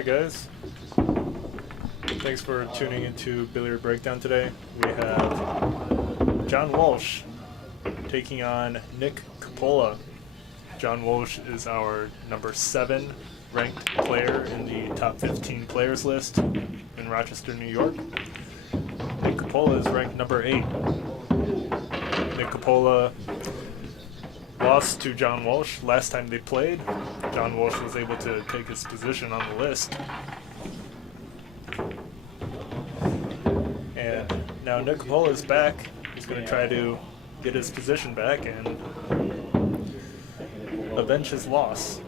Alright guys, thanks for tuning into Billiard Breakdown today. We have John Walsh taking on Nick Coppola. John Walsh is our number 7 ranked player in the top 15 players list in Rochester, New York. Nick Coppola is ranked number 8. Nick Coppola lost to John Walsh last time they played. John Walsh was able to take his position on the list. And now Nick Coppola is back. He's going to try to get his position back and avenge his loss.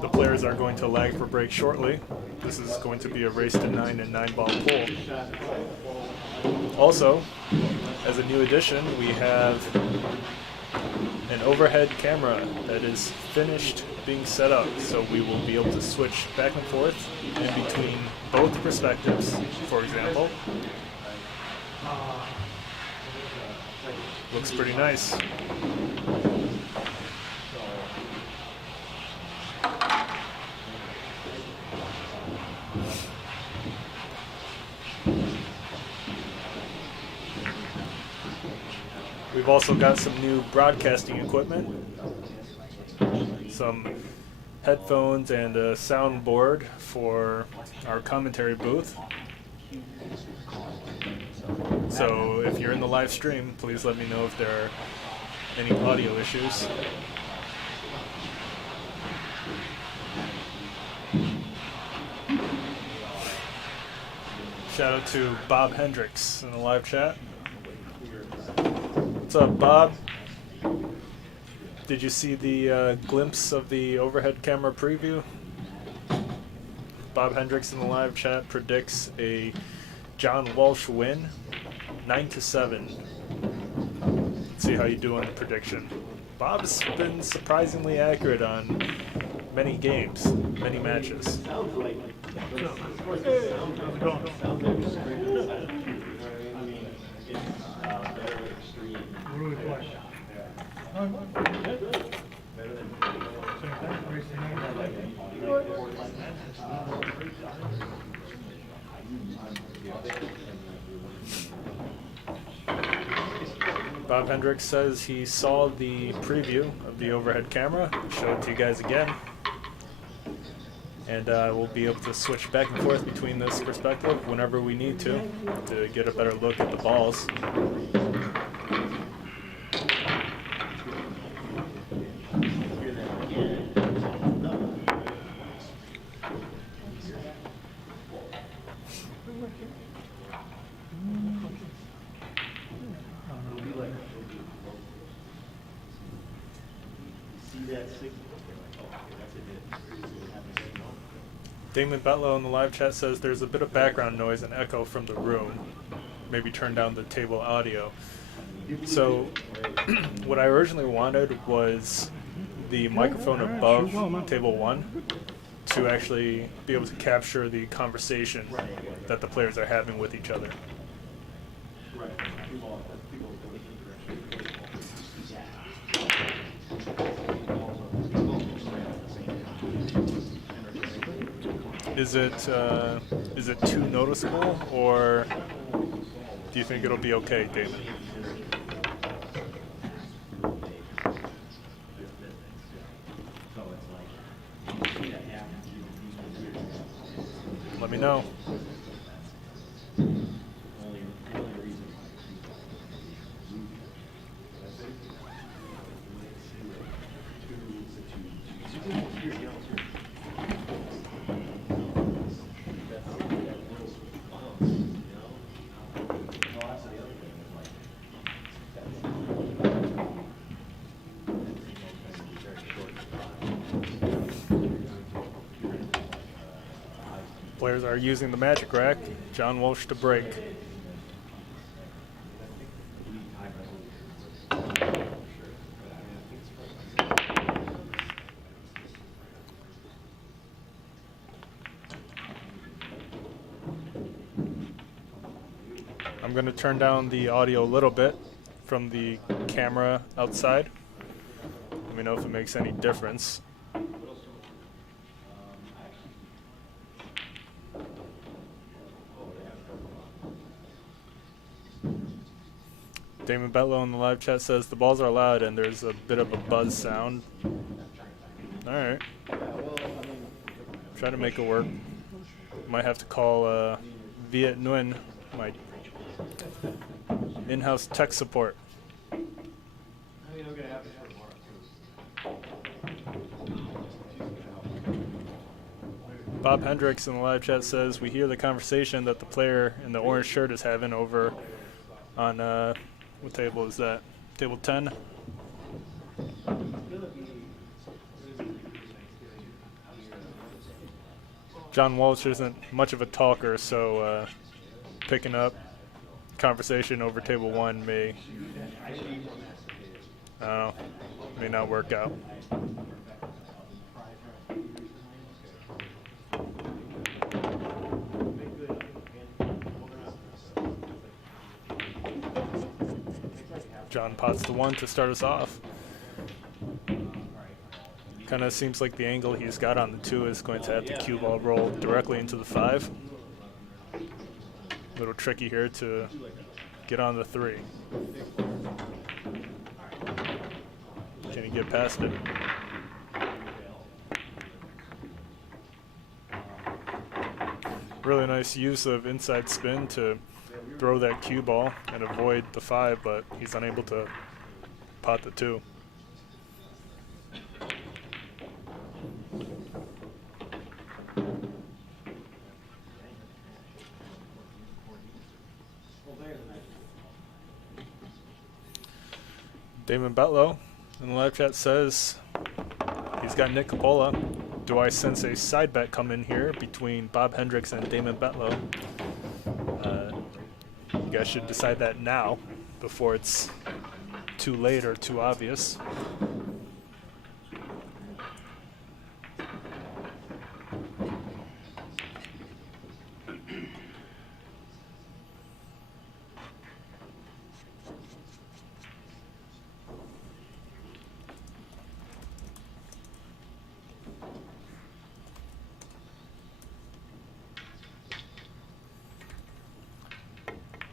The players are going to lag for break shortly. This is going to be a race to 9 and 9-ball pool. Also, as a new addition, we have an overhead camera that is finished being set up, so we will be able to switch back and forth in between both perspectives, for example. Looks pretty nice. We've also got some new broadcasting equipment, some headphones and a soundboard for our commentary booth. So if you're in the live stream, please let me know if there are any audio issues. Shout out to Bob Hendrix in the live chat. What's up, Bob? Did you see the glimpse of the overhead camera preview? Bob Hendrix in the live chat predicts a John Walsh win, 9-7. Let's see how you do on the prediction. Bob's been surprisingly accurate on many games, many matches. Bob Hendrix says he saw the preview of the overhead camera. Show it to you guys again. And we'll be able to switch back and forth between this perspective whenever we need to get a better look at the balls. Damon Betlow in the live chat says there's a bit of background noise and echo from the room. Maybe turn down the table audio. So what I originally wanted was the microphone above table 1 to actually be able to capture the conversation that the players are having with each other. Is it too noticeable, or do you think it'll be okay, Damon? Let me know. Players are using the magic rack. John Walsh to break. I'm going to turn down the audio a little bit from the camera outside. Let me know if it makes any difference. Damon Betlow in the live chat says the balls are loud and there's a bit of a buzz sound. Alright. Try to make it work. Might have to call Viet Nguyen, my in-house tech support. Bob Hendrix in the live chat says we hear the conversation that the player in the orange shirt is having over on what table is that? Table 10? John Walsh isn't much of a talker, so picking up conversation over table 1 may not work out. John pots the 1 to start us off. Kind of seems like the angle he's got on the 2 is going to have the cue ball roll directly into the 5. A little tricky here to get on the 3. Can he get past it? Really nice use of inside spin to throw that cue ball and avoid the 5, but he's unable to pot the 2. Damon Betlow in the live chat says he's got Nick Coppola. Do I sense a side bet come in here between Bob Hendrix and Damon Betlow? You guys should decide that now before it's too late or too obvious.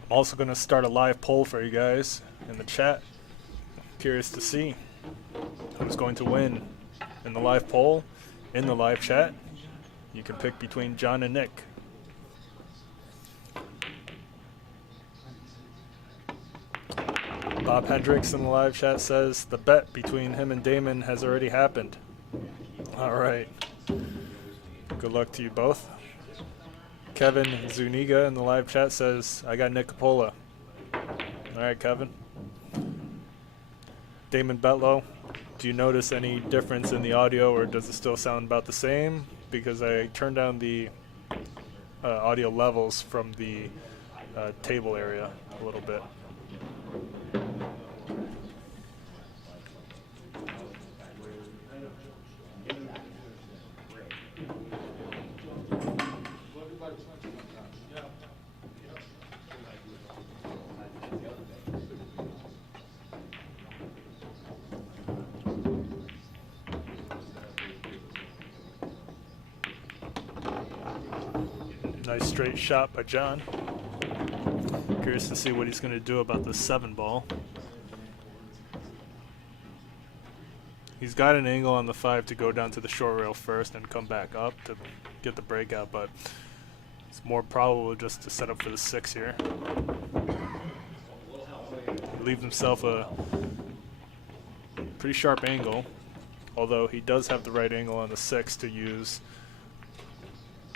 I'm also going to start a live poll for you guys in the chat. Curious to see who's going to win in the live poll, in the live chat. You can pick between John and Nick. Bob Hendrix in the live chat says the bet between him and Damon has already happened. All right. Good luck to you both. Kevin Zuniga in the live chat says, I got Nick Coppola. All right, Kevin. Damon Betlow, do you notice any difference in the audio, or does it still sound about the same? Because I turned down the audio levels from the table area a little bit. Nice straight shot by John. Curious to see what he's going to do about the 7 ball. He's got an angle on the 5 to go down to the short rail first and come back up to get the breakout, but it's more probable just to set up for the 6 here. He leaves himself a pretty sharp angle, although he does have the right angle on the 6 to use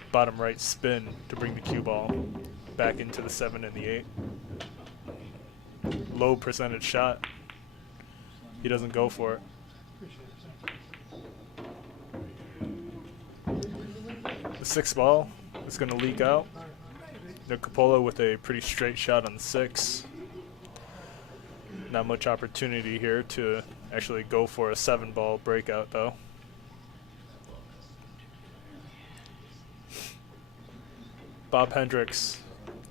bottom right spin to bring the cue ball back into the 7 and the 8. Low percentage shot. He doesn't go for it. The 6 ball is going to leak out. Nick Coppola with a pretty straight shot on the 6. Not much opportunity here to actually go for a 7 ball breakout though. Bob Hendrix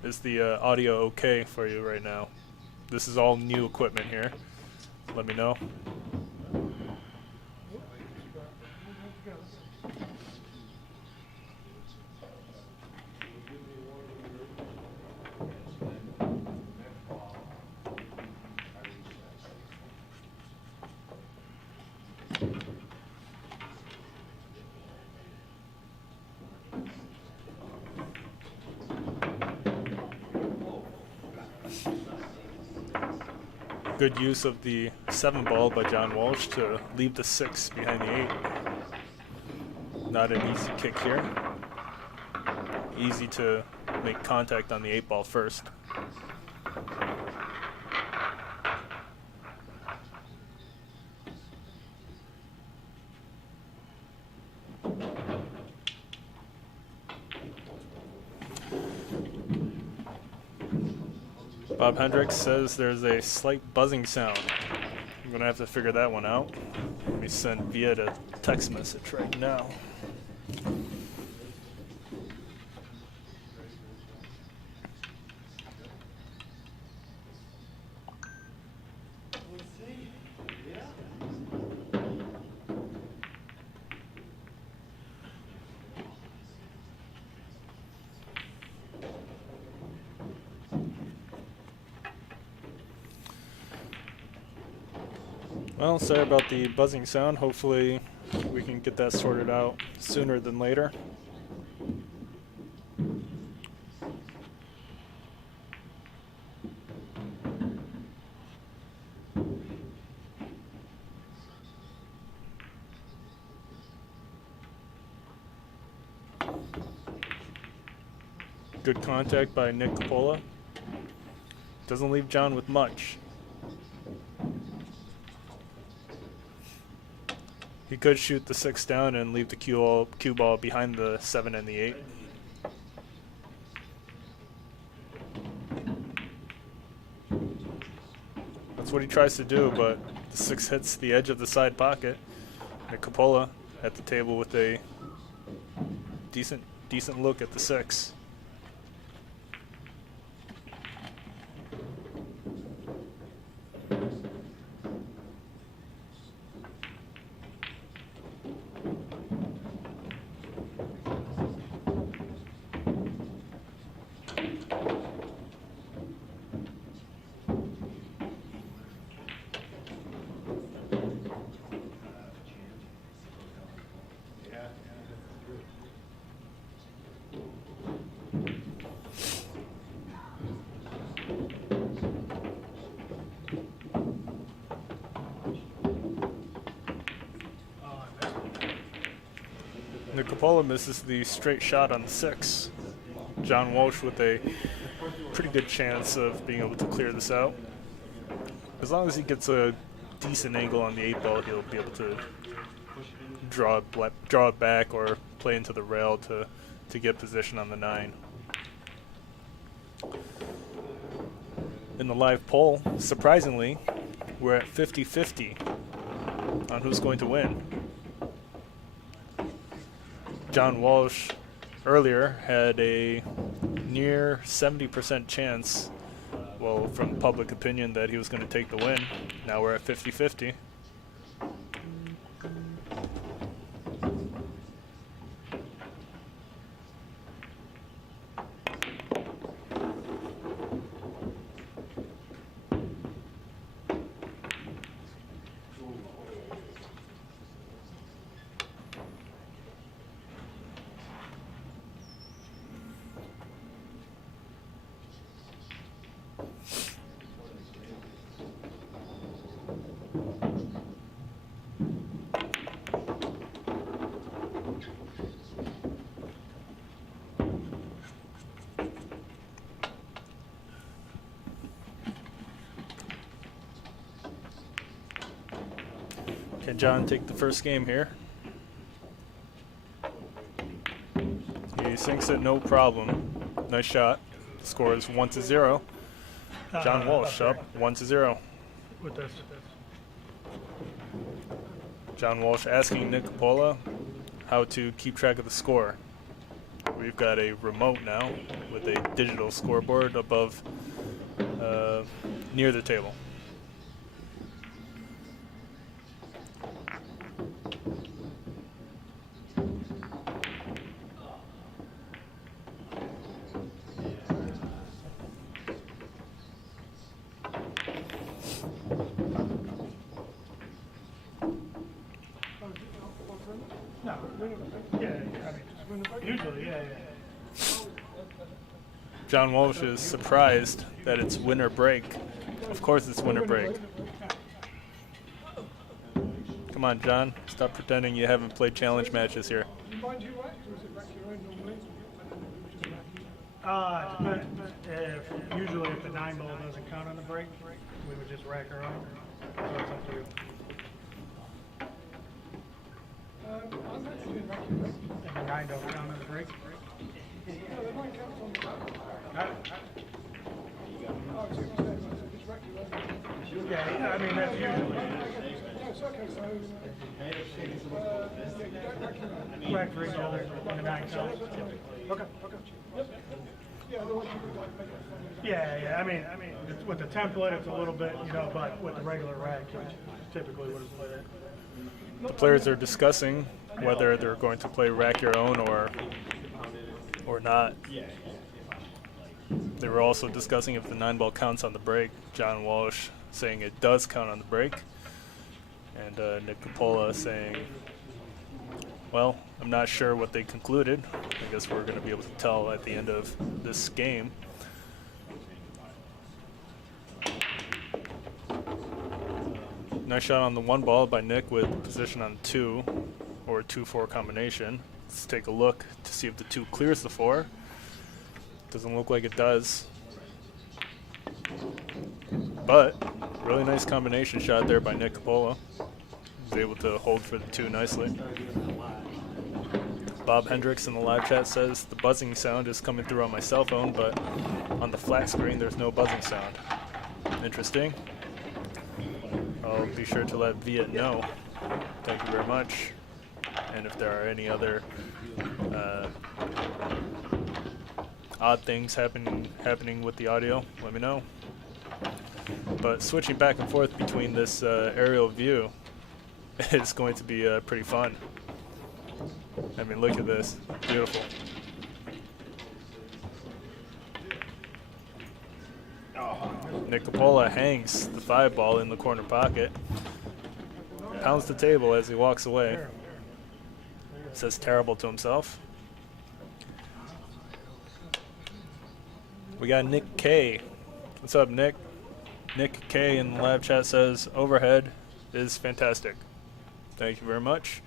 Is the audio okay for you right now? This is all new equipment here. Let me know. Good use of the 7 ball by John Walsh to leave the 6 behind the 8. Not an easy kick here. Easy to make contact on the 8 ball first. Bob Hendrix says there's a slight buzzing sound. I'm going to have to figure that one out. Let me send Viet a text message right now. Well, sorry about the buzzing sound. Hopefully we can get that sorted out sooner than later. Good contact by Nick Coppola. Doesn't leave John with much. He could shoot the 6 down and leave the cue ball behind the 7 and the 8. That's what he tries to do, but the 6 hits the edge of the side pocket. And Coppola at the table with a decent look at the 6. Coppola misses the straight shot on the 6. John Walsh with a pretty good chance of being able to clear this out. As long as he gets a decent angle on the 8 ball, he'll be able to draw it back or play into the rail to get position on the 9. In the live poll, surprisingly, we're at 50-50 on who's going to win. John Walsh earlier had a near 70% chance, well, from public opinion, that he was going to take the win. Now we're at 50-50. Can John take the first game here? He sinks it, no problem. Nice shot. The score is 1-0. John Walsh up 1-0. With this. John Walsh asking Nick Coppola how to keep track of the score. we've got a remote now with a digital scoreboard above, near the table. John Walsh is surprised that it's winner break. Of course it's winner break. Come on, John. Stop pretending you haven't played challenge matches here. Usually if the 9 ball doesn't count on the break, we would just rack our own. So it's up to you. And the 9 don't count on the break? Yeah, I mean, that's usually. Rack for each other when the 9 counts. Okay. Yeah. I mean, with the template, it's a little bit, but with the regular rack, typically would have played it. The players are discussing whether they're going to play rack your own or not. They were also discussing if the 9 ball counts on the break. John Walsh saying it does count on the break, and Nick Coppola saying, well, I'm not sure what they concluded. I guess we're going to be able to tell at the end of this game. Nice shot on the 1 ball by Nick with position on 2 or 2-4 combination. Let's take a look to see if the 2 clears the 4. Doesn't look like it does. But really nice combination shot there by Nick Coppola. He's able to hold for the 2 nicely. Bob Hendrix in the live chat says the buzzing sound is coming through on my cell phone, but on the flat screen there's no buzzing sound. Interesting. I'll be sure to let Viet know. Thank you very much. And if there are any other odd things happening with the audio, let me know. But switching back and forth between this aerial view is going to be pretty fun. I mean, look at this. Beautiful. Nick Coppola hangs the 5 ball in the corner pocket, pounds the table as he walks away. Says terrible to himself. We got Nick K. What's up, Nick? Nick K in the live chat says overhead is fantastic. Thank you very much.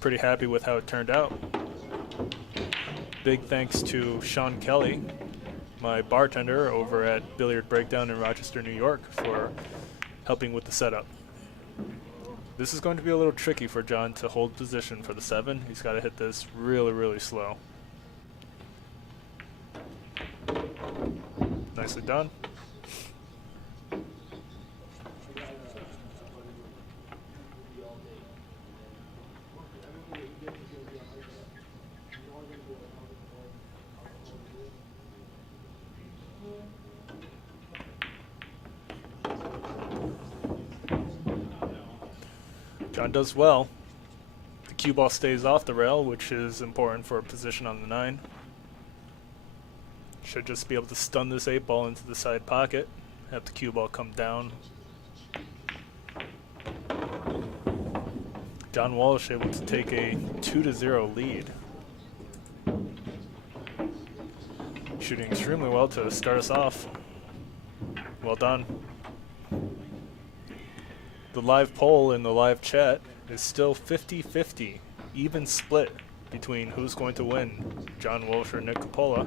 Pretty happy with how it turned out. Big thanks to Sean Kelly, my bartender over at Billiard Breakdown in Rochester, New York, for helping with the setup. This is going to be a little tricky for John to hold position for the 7. He's got to hit this really, really slow. Nicely done. John does well. The cue ball stays off the rail, which is important for a position on the 9. Should just be able to stun this 8 ball into the side pocket, have the cue ball come down. John Walsh able to take a 2-0 lead. Shooting extremely well to start us off. Well done. The live poll in the live chat is still 50-50, even split between who's going to win, John Walsh or Nick Coppola.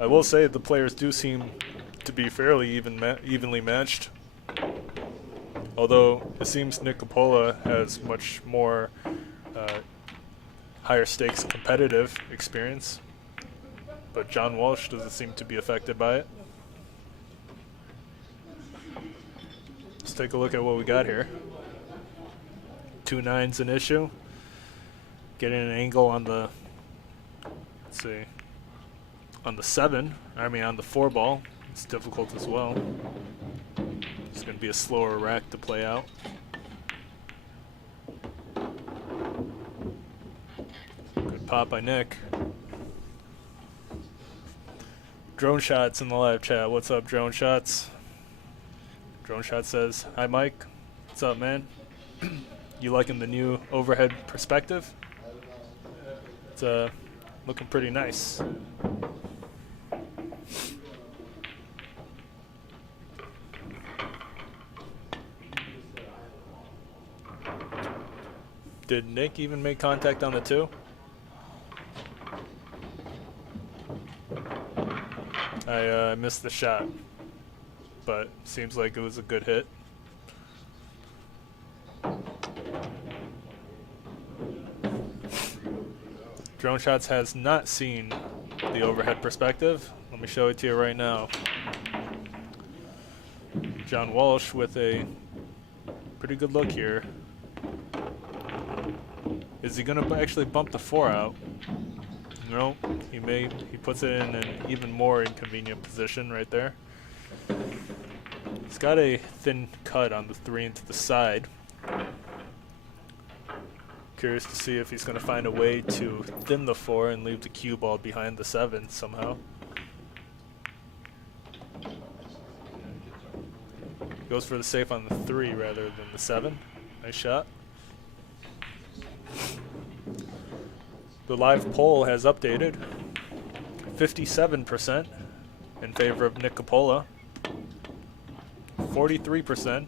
I will say the players do seem to be fairly evenly matched, although it seems Nick Coppola has much more higher stakes competitive experience, but John Walsh doesn't seem to be affected by it. Let's take a look at what we got here. 2 9s an issue. getting an angle on the, let's see, on the 7. I mean, on the 4 ball. It's difficult as well. It's going to be a slower rack to play out. Good pop by Nick. Drone Shots in the live chat. What's up, Drone Shots? Drone Shot says, hi, Mike. What's up, man? You liking the new overhead perspective? It's looking pretty nice. Did Nick even make contact on the 2? I missed the shot, but seems like it was a good hit. Drone Shots has not seen the overhead perspective. Let me show it to you right now. John Walsh with a pretty good look here. Is he going to actually bump the 4 out? No, he puts it in an even more inconvenient position right there. He's got a thin cut on the 3 into the side. Curious to see if he's going to find a way to thin the 4 and leave the cue ball behind the 7 somehow. Goes for the safe on the 3 rather than the 7. Nice shot. The live poll has updated. 57% in favor of Nick Coppola. 43%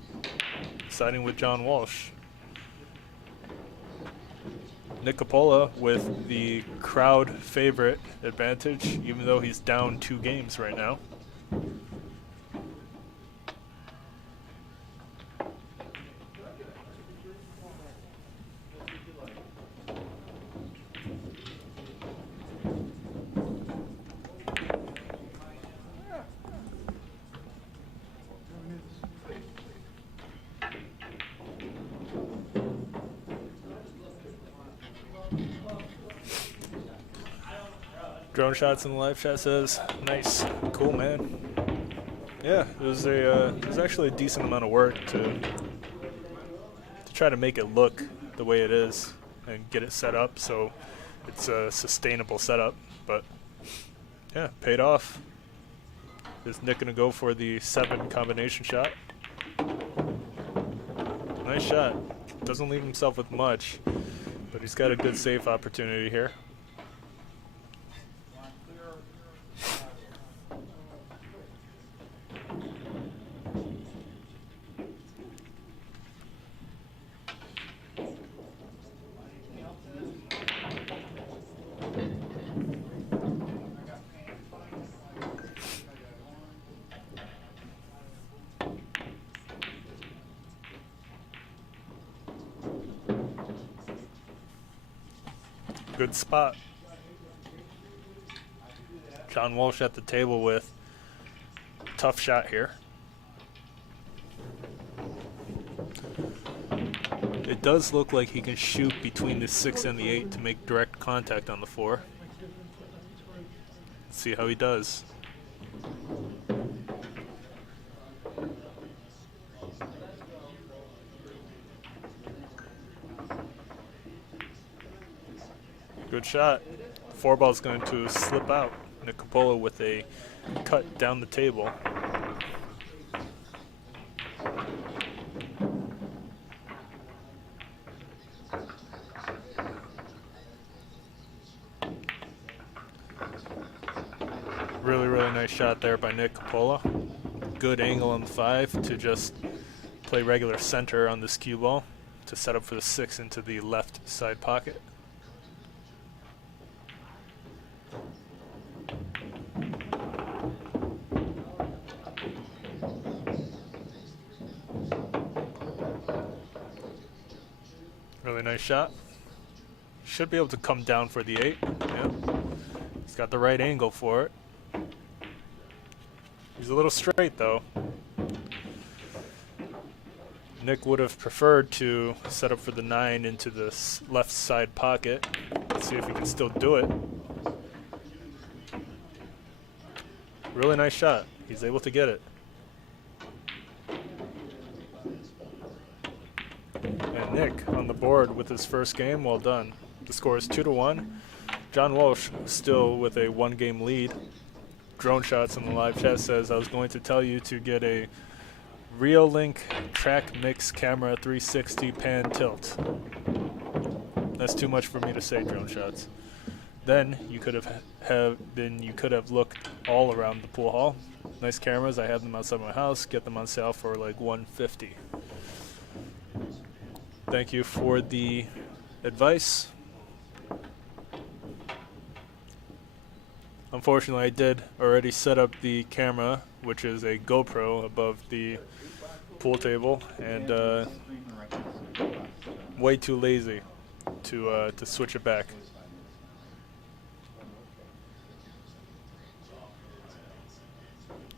siding with John Walsh. Nick Coppola with the crowd favorite advantage, even though he's down 2 games right now. Drone Shots in the live chat says, nice, cool, man. Yeah, it was actually a decent amount of work to try to make it look the way it is and get it set up so it's a sustainable setup. But yeah, paid off. Is Nick gonna go for the 7 combination shot? Nice shot. Doesn't leave himself with much, but he's got a good safe opportunity here. Good spot. John Walsh at the table with a tough shot here. It does look like he can shoot between the 6 and the 8 to make direct contact on the 4. Let's see how he does. Good shot. 4 ball's going to slip out. Nick Coppola with a cut down the table. Really, really nice shot there by Nick Coppola. Good angle on the 5 to just play regular center on this cue ball to set up for the 6 into the left side pocket. Really nice shot. Should be able to come down for the 8. Yeah. He's got the right angle for it. He's a little straight though. Nick would have preferred to set up for the 9 into the left side pocket. Let's see if he can still do it. Really nice shot. He's able to get it. And Nick on the board with his first game. Well done. The score is 2-1. John Walsh still with a 1-game lead. Drone Shots in the live chat says, I was going to tell you to get a Reolink Track Mix Camera 360 Pan Tilt. That's too much for me to say, Drone Shots. Then you could have looked all around the pool hall. Nice cameras. I have them outside my house. Get them on sale for like $150. Thank you for the advice. Unfortunately, I did already set up the camera, which is a GoPro, above the pool table, and way too lazy to switch it back.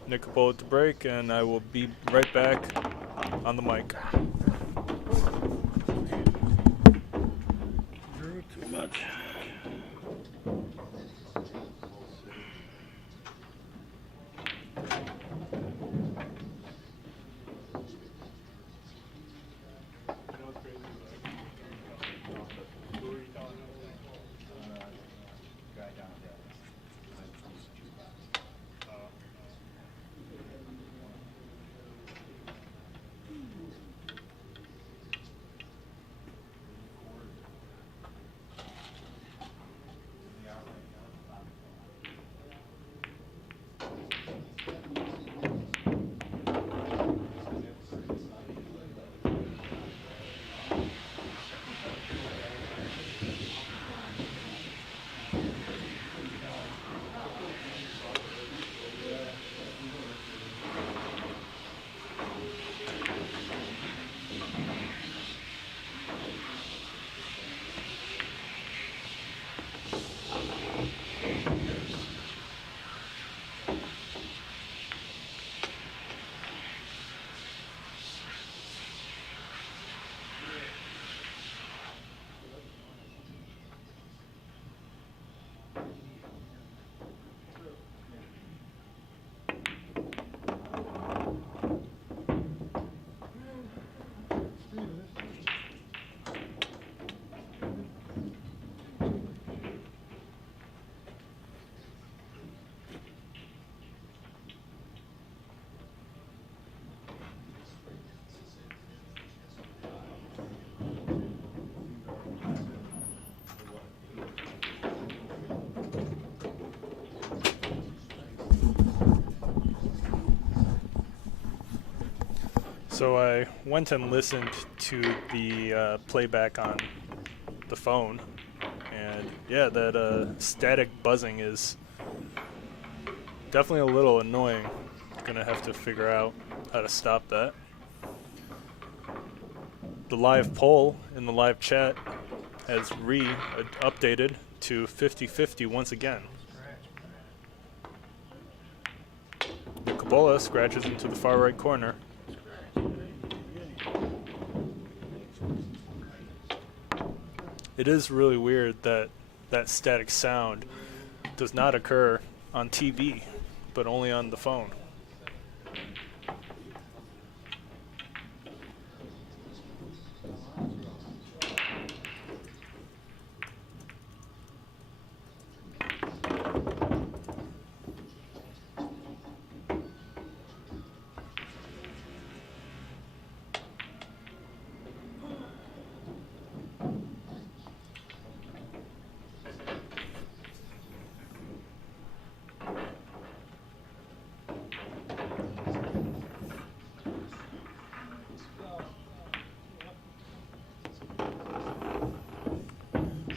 Nick Coppola at the break, and I will be right back on the mic. Too much. So I went and listened to the playback on the phone, and yeah, that static buzzing is definitely a little annoying. Gonna have to figure out how to stop that. The live poll in the live chat has updated to 50-50 once again. The Coppola scratches into the far right corner. It is really weird that that static sound does not occur on TV, but only on the phone.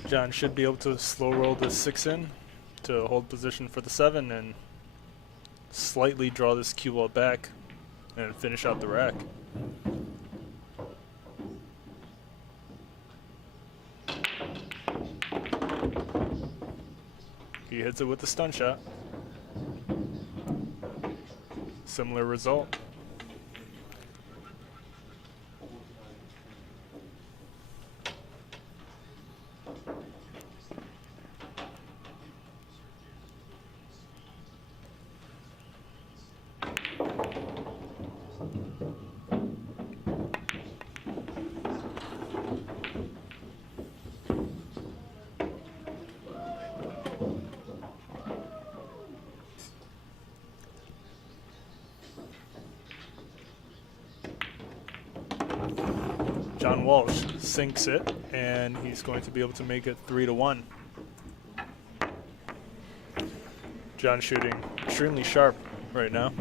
John should be able to slow roll the 6 in to hold position for the 7 and slightly draw this cue ball back and finish out the rack. He hits it with the stun shot. Similar result. John Walsh sinks it, and he's going to be able to make it 3-1. John shooting extremely sharp right now.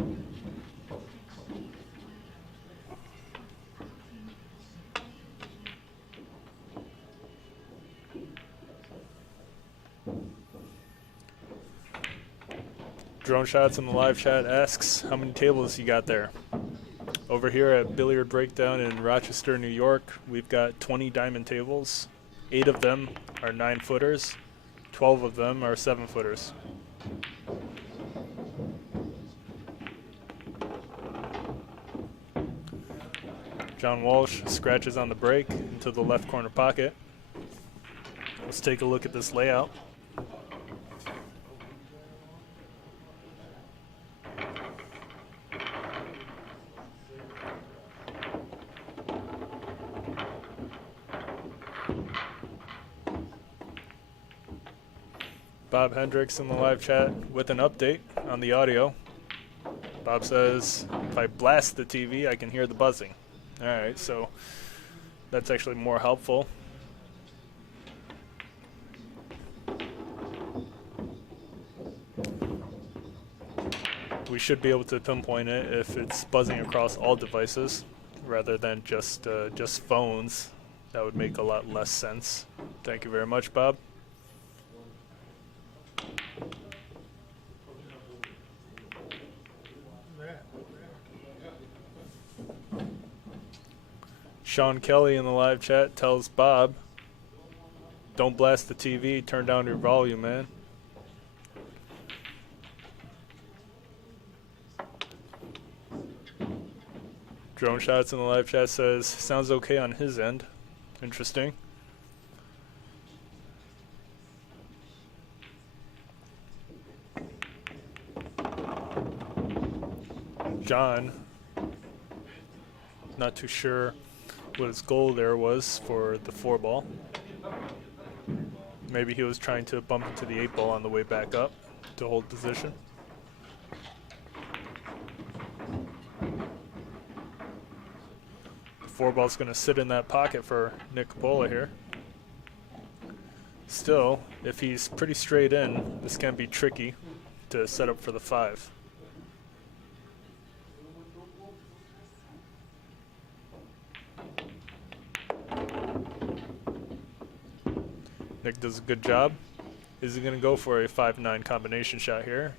Drone Shots in the live chat asks how many tables you got there. Over here at Billiard Breakdown in Rochester, New York, we've got 20 diamond tables. 8 of them are 9-footers. 12 of them are 7-footers. John Walsh scratches on the break into the left corner pocket. Let's take a look at this layout. Bob Hendrix in the live chat with an update on the audio. Bob says, if I blast the TV, I can hear the buzzing. All right, so that's actually more helpful. We should be able to pinpoint it if it's buzzing across all devices rather than just phones. That would make a lot less sense. Thank you very much, Bob. Sean Kelly in the live chat tells Bob, don't blast the TV, turn down your volume, man. Drone Shots in the live chat says, sounds okay on his end. Interesting. John, not too sure what his goal there was for the 4-ball. Maybe he was trying to bump into the 8-ball on the way back up to hold position. The 4-ball's going to sit in that pocket for Nick Coppola here. Still, if he's pretty straight in, this can be tricky to set up for the 5. Nick does a good job. Is he going to go for a 5-9 combination shot here?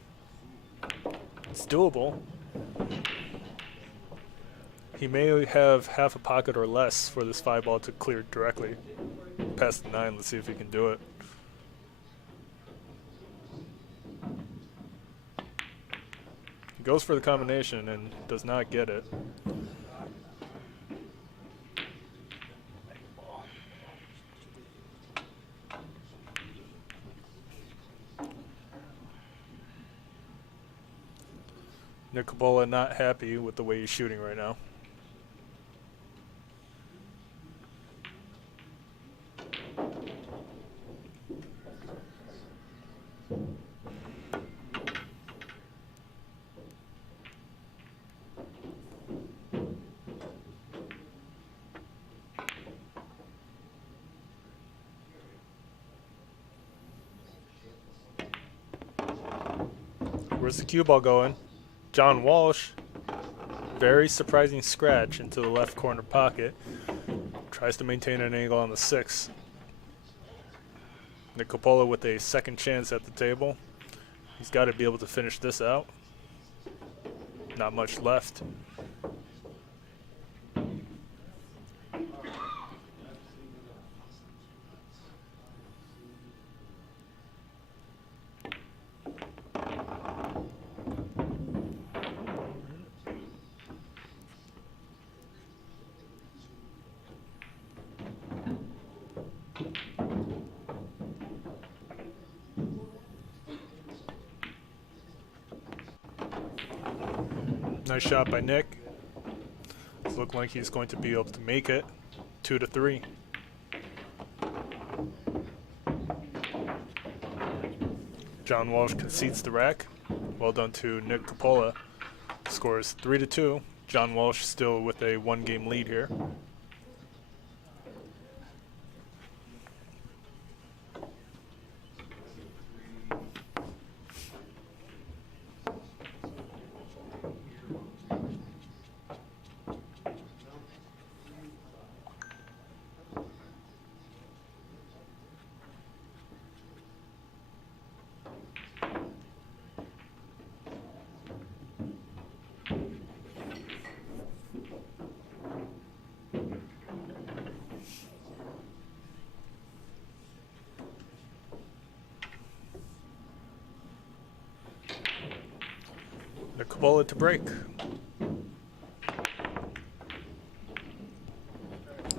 It's doable. He may have half a pocket or less for this 5-ball to clear directly past the 9. Let's see if he can do it. He goes for the combination and does not get it. Nick Coppola not happy with the way he's shooting right now. Where's the cue ball going? John Walsh, very surprising scratch into the left corner pocket. Tries to maintain an angle on the 6. Nick Coppola with a second chance at the table. He's got to be able to finish this out. Not much left. Nice shot by Nick. It's looking like he's going to be able to make it 2-3. John Walsh concedes the rack. Well done to Nick Coppola. Scores 3-2. John Walsh still with a 1-game lead here. Coppola to break.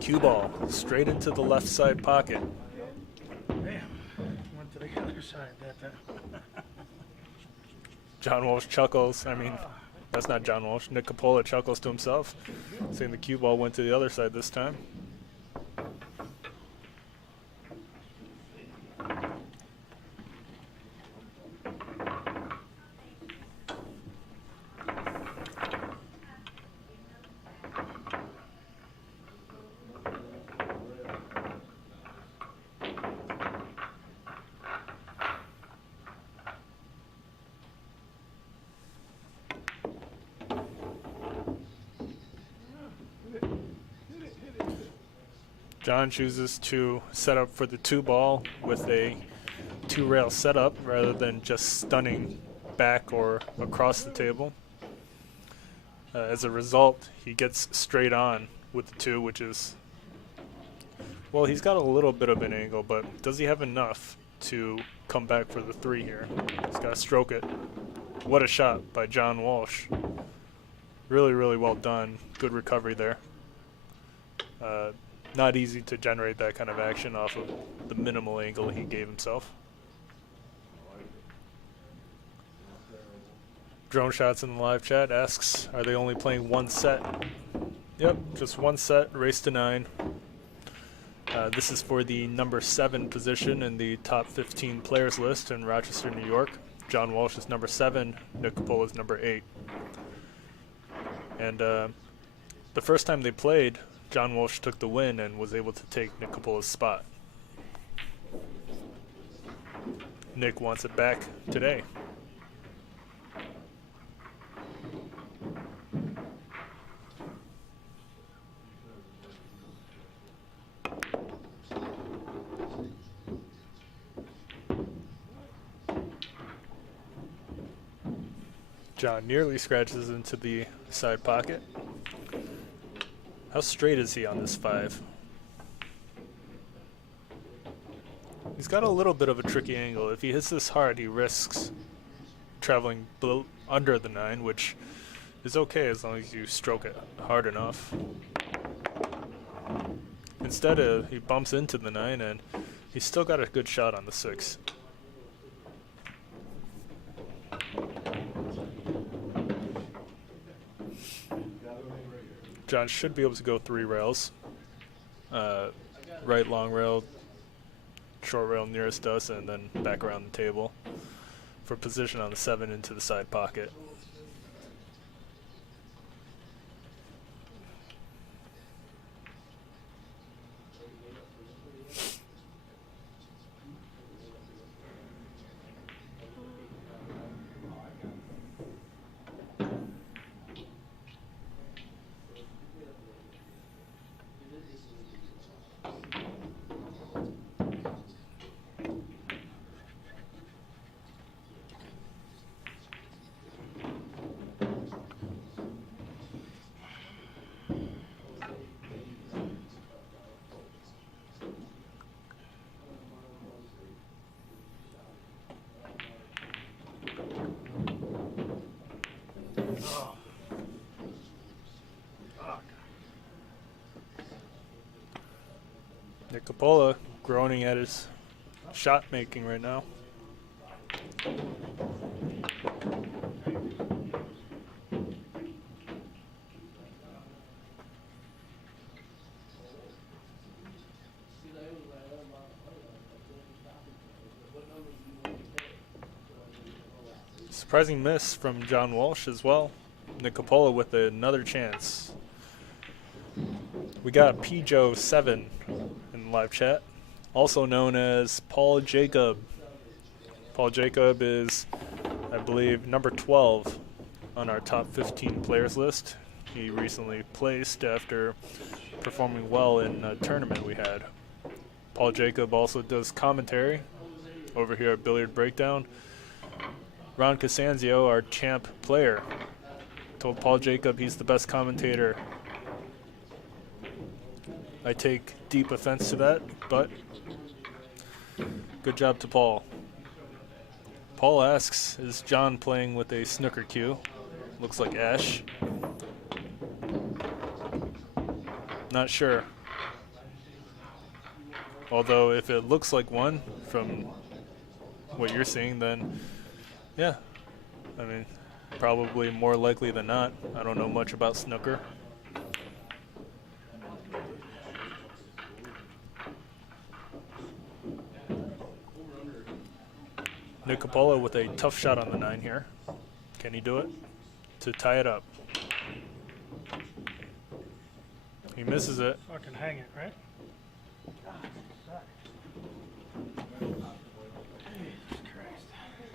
Cue ball straight into the left side pocket. Damn, went to the other side that time. John Walsh chuckles. I mean, that's not John Walsh. Nick Coppola chuckles to himself, saying the cue ball went to the other side this time. John chooses to set up for the 2-ball with a 2-rail setup rather than just stunning back or across the table. As a result, he gets straight on with the 2, which is, well, he's got a little bit of an angle, but does he have enough to come back for the 3 here? He's got to stroke it. What a shot by John Walsh. Really, really well done. Good recovery there. Not easy to generate that kind of action off of the minimal angle he gave himself. Drone Shots in the live chat asks, are they only playing 1 set? Yep, just 1 set, race to 9. This is for the number 7 position in the top 15 players list in Rochester, New York. John Walsh is number 7, Nick Coppola is number 8. And the first time they played, John Walsh took the win and was able to take Nick Coppola's spot. Nick wants it back today. John nearly scratches into the side pocket. How straight is he on this 5? He's got a little bit of a tricky angle. If he hits this hard, he risks traveling under the 9, which is okay as long as you stroke it hard enough. Instead, he bumps into the 9, and he's still got a good shot on the 6. John should be able to go 3 rails. Right long rail, short rail nearest us, and then back around the table for position on the 7 into the side pocket. Nick Coppola groaning at his shot making right now. Surprising miss from John Walsh as well. Nick Coppola with another chance. We got P-Joe7 in live chat, also known as Paul Jacob. Paul Jacob is, I believe, number 12 on our top 15 players list. He recently placed after performing well in a tournament we had. Paul Jacob also does commentary over here at Billiard Breakdown. Ron Cosanzio, our champ player, told Paul Jacob he's the best commentator. I take deep offense to that, but good job to Paul. Paul asks, is John playing with a snooker cue? Looks like ash. Not sure. Although if it looks like one from what you're seeing, then yeah. I mean, probably more likely than not. I don't know much about snooker. Nick Coppola with a tough shot on the 9 here. Can he do it to tie it up? He misses it. Fucking hang it, right?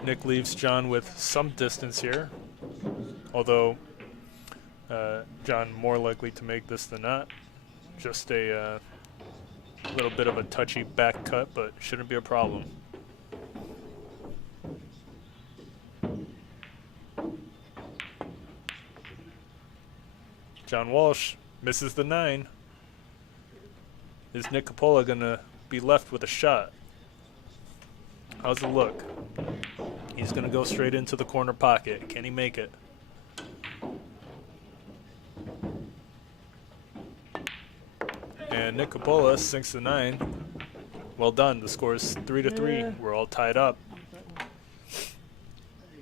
Nick leaves John with some distance here, although John more likely to make this than not. Just a little bit of a touchy back cut, but shouldn't be a problem. John Walsh misses the 9. Is Nick Coppola going to be left with a shot? How's it look? He's going to go straight into the corner pocket. Can he make it? And Nick Coppola sinks the 9. Well done. The score is 3-3. Yeah. We're all tied up.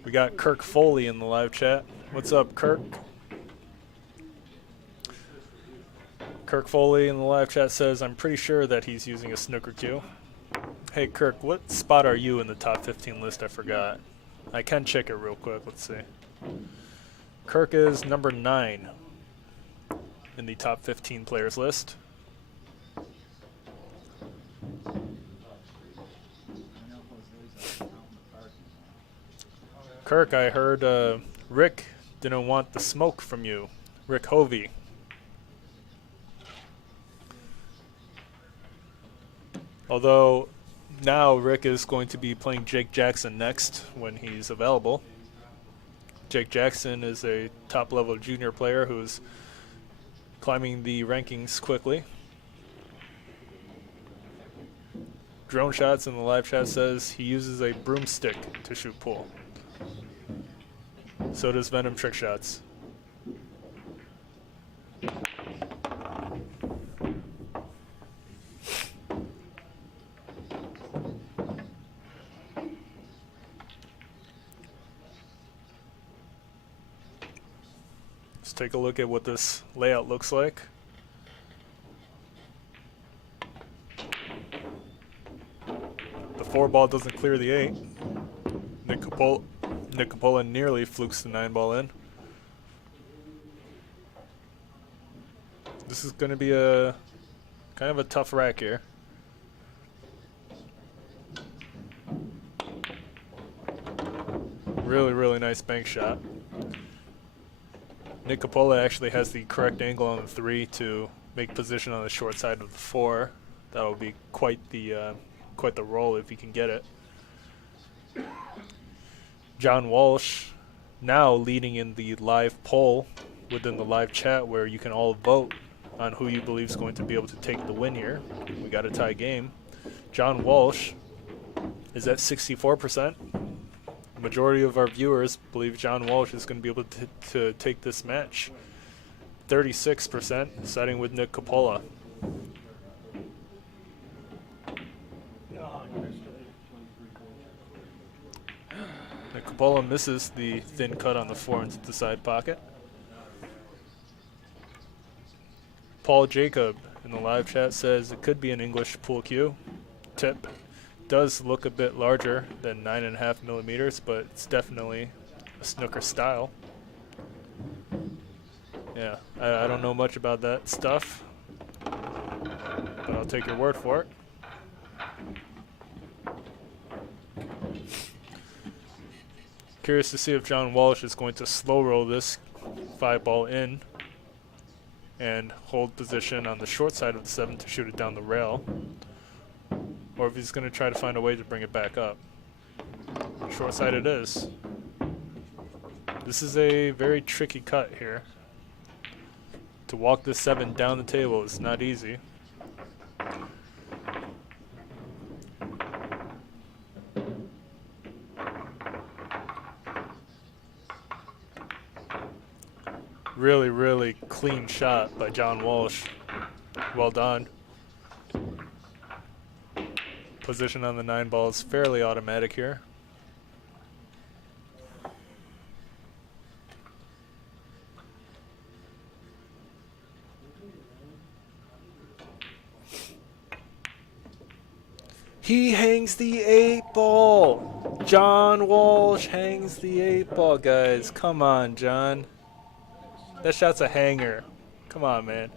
We got Kirk Foley in the live chat. What's up, Kirk? Kirk Foley in the live chat says, I'm pretty sure that he's using a snooker cue. Hey, Kirk, what spot are you in the top 15 list? I forgot. I can check it real quick. Let's see. Kirk is number 9 in the top 15 players list. Kirk, I heard Rick didn't want the smoke from you. Rick Hovey. Although now Rick is going to be playing Jake Jackson next when he's available. Jake Jackson is a top-level junior player who's climbing the rankings quickly. Drone Shots in the live chat says he uses a broomstick to shoot pool. So does Venom Trick Shots. Let's take a look at what this layout looks like. The 4 ball doesn't clear the 8. Nick Coppola nearly flukes the 9 ball in. This is going to be a kind of a tough rack here. Really, really nice bank shot. Nick Coppola actually has the correct angle on the 3 to make position on the short side of the 4. That'll be quite the roll if he can get it. John Walsh now leading in the live poll within the live chat where you can all vote on who you believe is going to be able to take the win here. We got a tie game. John Walsh is at 64%. The majority of our viewers believe John Walsh is going to be able to take this match. 36% siding with Nick Coppola. Nick Coppola misses the thin cut on the 4 into the side pocket. Paul Jacob in the live chat says it could be an English pool cue. Tip does look a bit larger than 9.5 millimeters, but it's definitely a snooker style. Yeah, I don't know much about that stuff, but I'll take your word for it. Curious to see if John Walsh is going to slow roll this 5 ball in and hold position on the short side of the 7 to shoot it down the rail, or if he's going to try to find a way to bring it back up. Short side it is. This is a very tricky cut here. To walk this 7 down the table is not easy. really, really clean shot by John Walsh. Well done. Position on the 9 ball is fairly automatic here. He hangs the 8 ball. John Walsh hangs the 8 ball, guys. Come on, John. That shot's a hanger. Come on, man.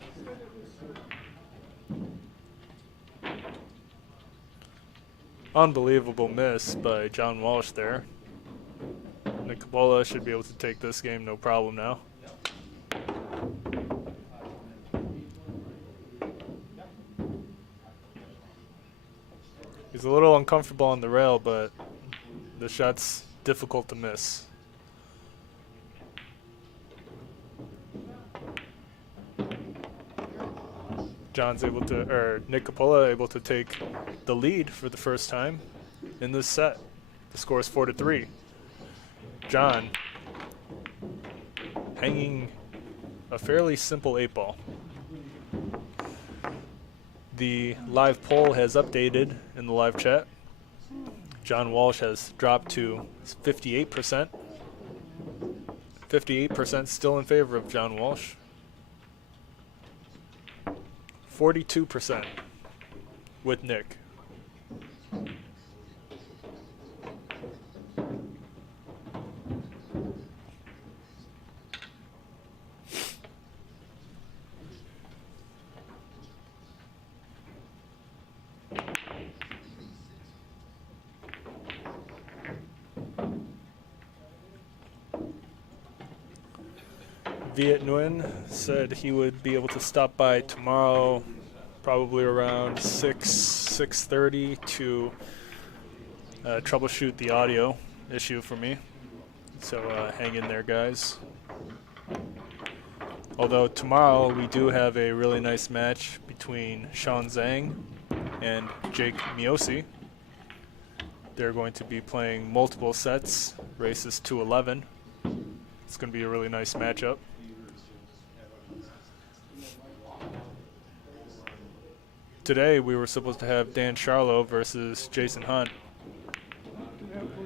Unbelievable miss by John Walsh there. Nick Coppola should be able to take this game no problem now. He's a little uncomfortable on the rail, but the shot's difficult to miss. Nick Coppola able to take the lead for the first time in this set. The score is 4-3. John hanging a fairly simple 8 ball. The live poll has updated in the live chat. John Walsh has dropped to 58%. 58% still in favor of John Walsh. 42% with Nick. Manh Nguyen said he would be able to stop by tomorrow, probably around 6:30 to troubleshoot the audio issue for me. So hang in there, guys. Although tomorrow we do have a really nice match between Shaun Zink and Jake Miosi. They're going to be playing multiple sets, races to 11. It's going to be a really nice matchup. Today we were supposed to have Dan Charlo versus Jason Hunt.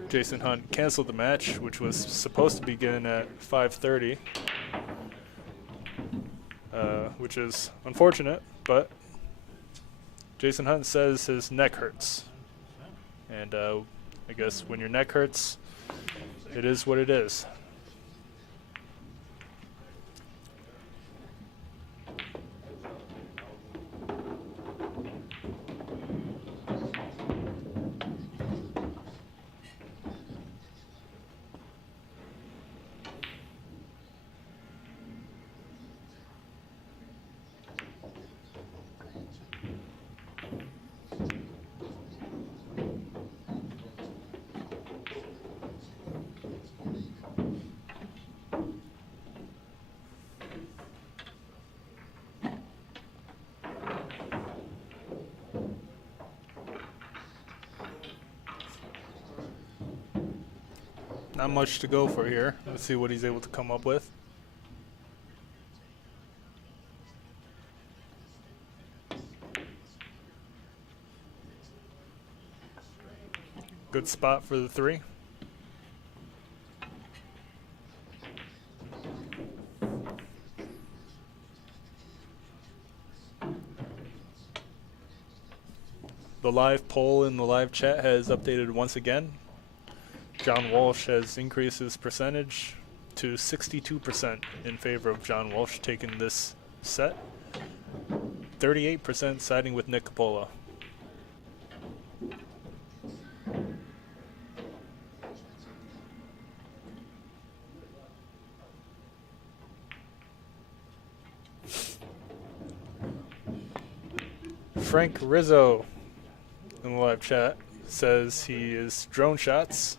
Jason Hunt canceled the match, which was supposed to begin at 5:30, which is unfortunate, but Jason Hunt says his neck hurts. And I guess when your neck hurts, it is what it is. Not much to go for here. Let's see what he's able to come up with. Good spot for the 3. The live poll in the live chat has updated once again. John Walsh has increased his percentage to 62% in favor of John Walsh taking this set. 38% siding with Nick Coppola. Frank Rizzo in the live chat says he is drone shots.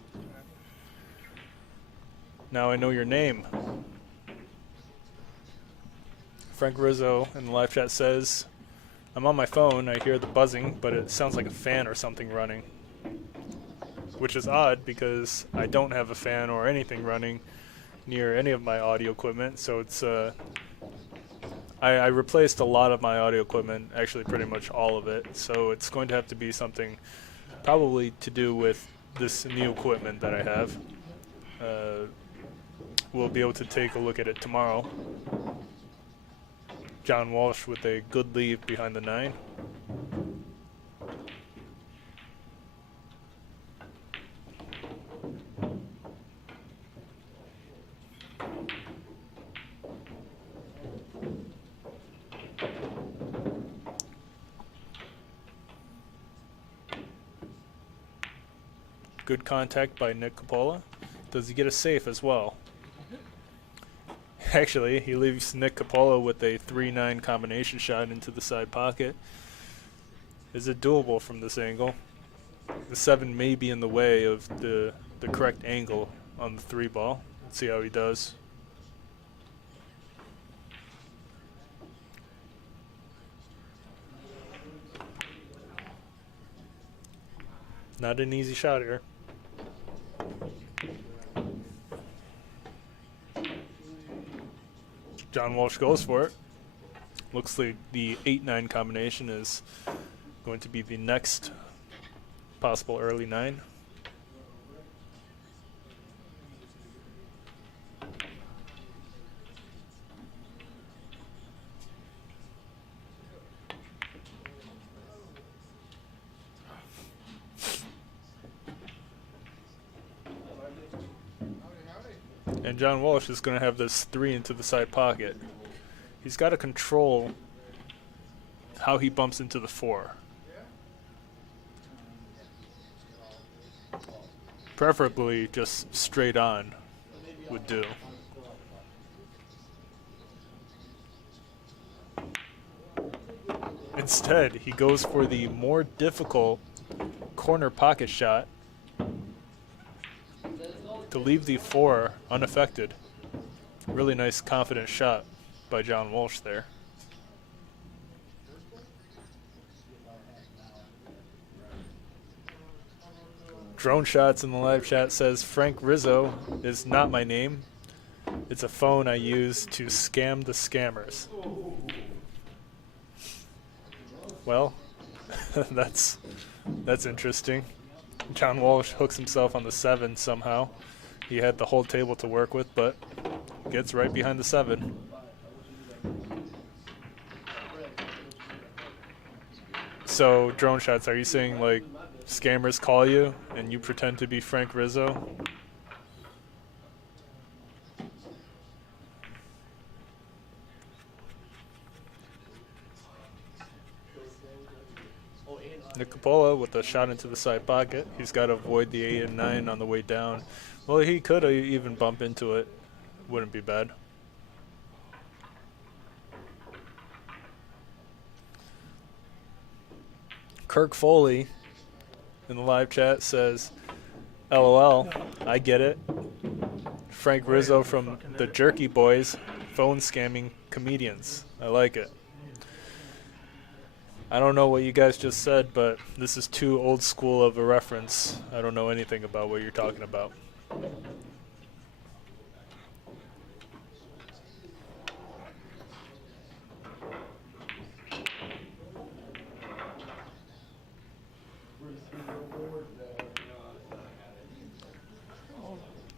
Now I know your name. Frank Rizzo in the live chat says, I'm on my phone, I hear the buzzing, but it sounds like a fan or something running. Which is odd because I don't have a fan or anything running near any of my audio equipment, so it's I replaced a lot of my audio equipment, actually pretty much all of it, so it's going to have to be something probably to do with this new equipment that I have. We'll be able to take a look at it tomorrow. John Walsh with a good leave behind the 9. Good contact by Nick Coppola. Does he get a safe as well? Actually, he leaves Nick Coppola with a 3-9 combination shot into the side pocket. Is it doable from this angle? The 7 may be in the way of the correct angle on the 3 ball. Let's see how he does. Not an easy shot here. John Walsh goes for it. Looks like the 8-9 combination is going to be the next possible early 9. And John Walsh is going to have this 3 into the side pocket. He's got to control how he bumps into the 4. Preferably just straight on would do. Instead, he goes for the more difficult corner pocket shot to leave the 4 unaffected. Really nice, confident shot by John Walsh there. Drone Shots in the live chat says, Frank Rizzo is not my name. It's a phone I use to scam the scammers. Well, that's interesting. John Walsh hooks himself on the 7 somehow. He had the whole table to work with, but gets right behind the 7. So, Drone Shots, are you saying, like, scammers call you and you pretend to be Frank Rizzo? Nick Coppola with a shot into the side pocket. He's got to avoid the 8 and 9 on the way down. Well, he could even bump into it. Wouldn't be bad. Kirk Foley in the live chat says, LOL, I get it. Frank Rizzo from the Jerky Boys, phone scamming comedians. I like it. I don't know what you guys just said, but this is too old school of a reference. I don't know anything about what you're talking about.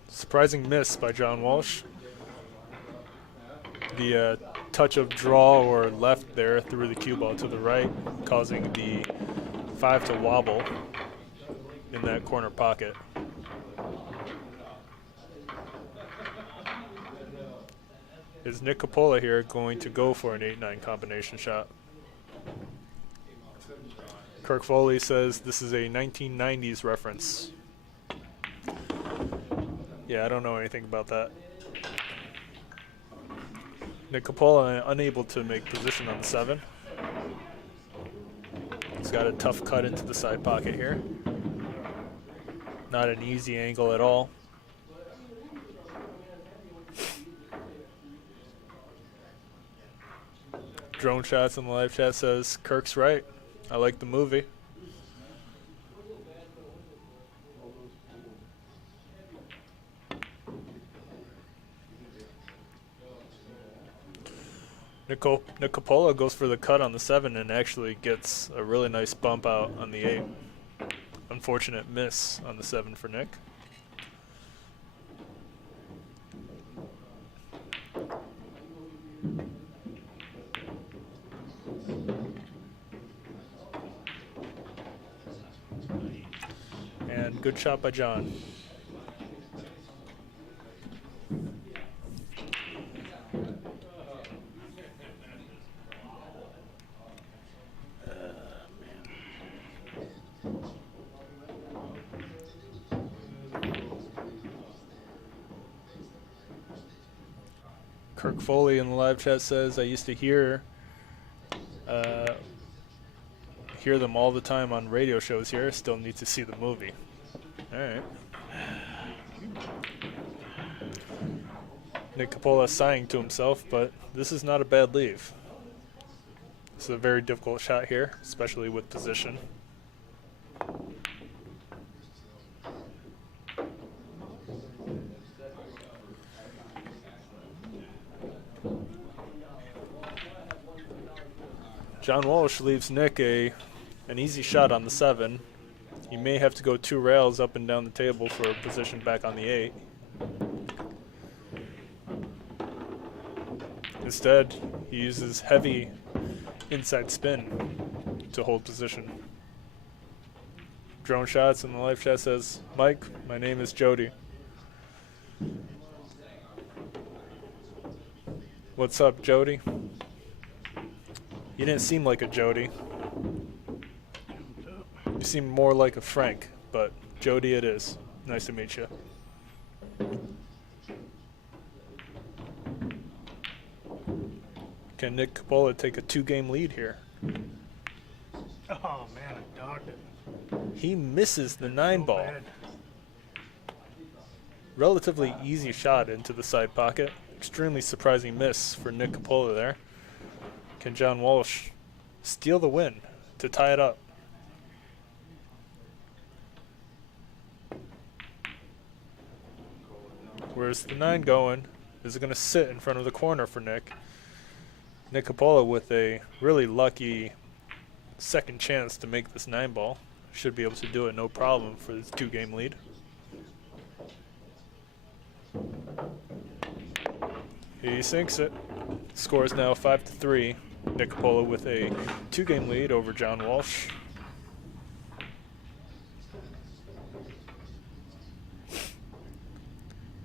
Surprising miss by John Walsh. The touch of draw or left there threw the cue ball to the right, causing the 5 to wobble in that corner pocket. Is Nick Coppola here going to go for an 8-9 combination shot? Kirk Foley says this is a 1990s reference. Yeah, I don't know anything about that. Nick Coppola unable to make position on the 7. He's got a tough cut into the side pocket here. Not an easy angle at all. Drone Shots in the live chat says, Kirk's right. I like the movie. Nick Coppola goes for the cut on the 7 and actually gets a really nice bump out on the 8. Unfortunate miss on the 7 for Nick. And good shot by John. Kirk Foley in the live chat says, I used to hear them all the time on radio shows here. Still need to see the movie. All right. Nick Coppola sighing to himself, but this is not a bad leave. This is a very difficult shot here, especially with position. John Walsh leaves Nick an easy shot on the 7. He may have to go 2 rails up and down the table for a position back on the 8. Instead, he uses heavy inside spin to hold position. Drone Shots in the live chat says, Mike, my name is Jody. What's up, Jody? You didn't seem like a Jody. You seem more like a Frank, but Jody it is. Nice to meet you. Can Nick Coppola take a 2-game lead here? Oh man, I dogged it. He misses the 9 ball. Bad. Relatively easy shot into the side pocket. Extremely surprising miss for Nick Coppola there. Can John Walsh steal the win to tie it up? Where's the 9 going? Is it going to sit in front of the corner for Nick? Nick Coppola with a really lucky second chance to make this 9 ball. Should be able to do it no problem for this 2-game lead. He sinks it. Score is now 5-3. Nick Coppola with a 2-game lead over John Walsh.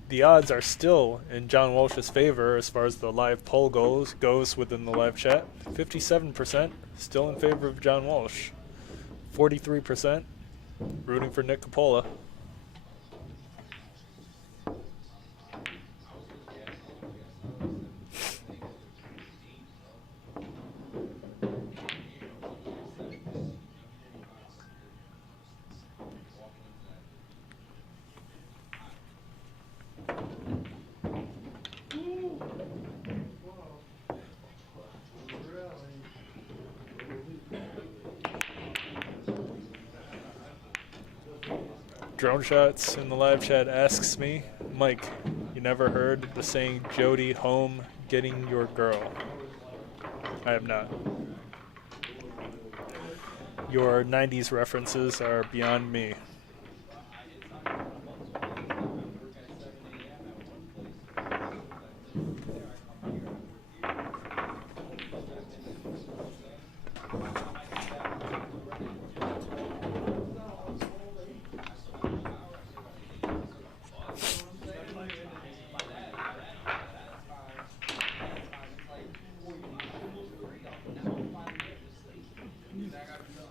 The odds are still in John Walsh's favor as far as the live poll goes within the live chat. 57% still in favor of John Walsh. 43% rooting for Nick Coppola. Drone Shots in the live chat asks me, Mike, you never heard the saying Jody home getting your girl? I have not. Your 90s references are beyond me.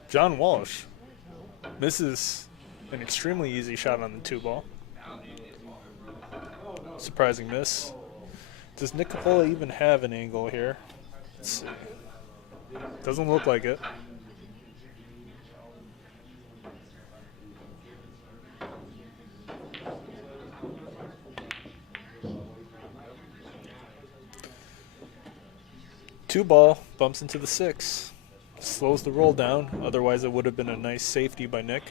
John Walsh misses an extremely easy shot on the 2 ball. Surprising miss. Does Nick Coppola even have an angle here? Let's see. Doesn't look like it. Two ball bumps into the 6. Slows the roll down, otherwise it would have been a nice safety by Nick.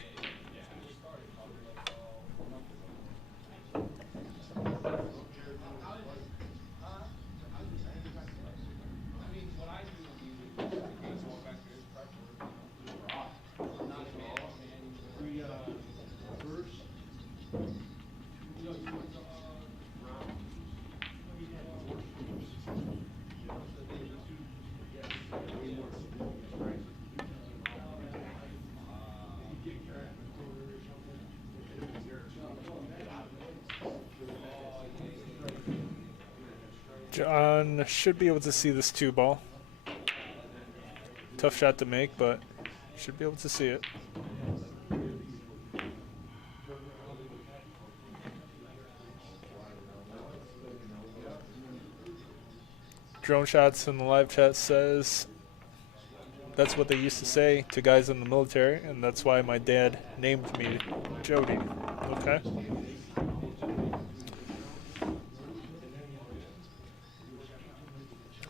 John should be able to see this 2-ball. Tough shot to make, but should be able to see it. Drone Shots in the live chat says that's what they used to say to guys in the military, and that's why my dad named me Jody. Okay.